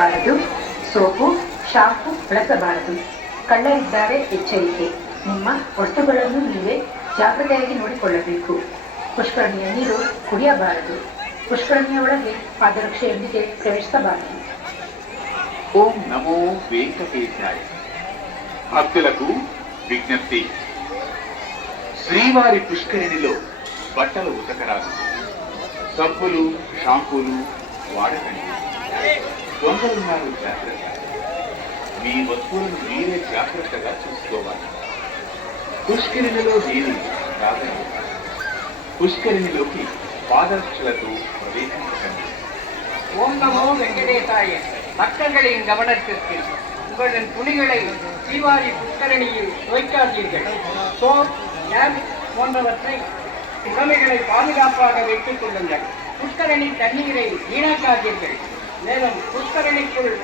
ಬಾರದು. Soap shampoo ಬಳಸಬಾರದು. ಕಳ್ಳರಿದ್ದಾರೆ, ಎಚ್ಚರಿಕೆ. ನಿಮ್ಮ ವಸ್ತುಗಳನ್ನು ನೀವೇ ಜಾಗ್ರತೆಯಾಗಿ ನೋಡಿಕೊಳ್ಳಬೇಕು. ಪುಷ್ಕರಣಿಯ ನೀರು ಕುಡಿಯಬಾರದು. ಪುಷ್ಕರಣಿಯ ಒಳಗೆ ಪಾದರಕ್ಷೆಯೊಂದಿಗೆ ಪ್ರವೇಶಿಸಬಾರದು. ఓం నమో వెంకటేశాయ. భక్తులకు విజ్ఞప్తి. శ్రీవారి పుష్కరిణిలో బట్టలు ఉతకరాదు. సబ్బులు షాంపూలు వాడకండి. దొంగలున్నారు, జాగ్రత్త. మీ వస్తువులను మీరే జాగ్రత్తగా చూసుకోవాలి. పుష్కరిణిలో నీరు తాగండి. పుష్కరిణిలోకి పాదరక్షలతో ప్రవేశించకండి. ஓம் நமோ வெங்கடேசாய. பக்தர்களின் கவனத்திற்கு, உங்களின் துணிகளை ஸ்ரீவாரி புஷ்கரணியில் துவைக்காதீர்கள். சோப், லேம்ப் போன்றவற்றை உடமைகளை பாதுகாப்பாக வைத்துக் கொள்ளுங்கள். புஷ்கரணி தண்ணீரை வீணாக்காதீர்கள். மேலும் புஷ்கரணிக்குள்